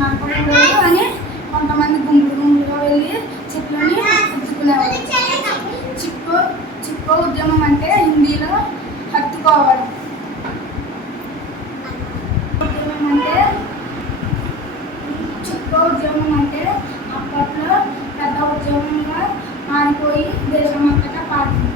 నడపకూడదు అని కొంతమంది గుంపులుగా వెళ్ళి చెట్లని గుద్దుకునేవారు. చిక్కో ఉద్యమం అంటే హిందీలో హత్తుకోవడం. చిక్కో ఉద్యమం అంటే అప్పట్లో పెద్ద ఉద్యమంగా మారిపోయి దేశమంతటా పారింది.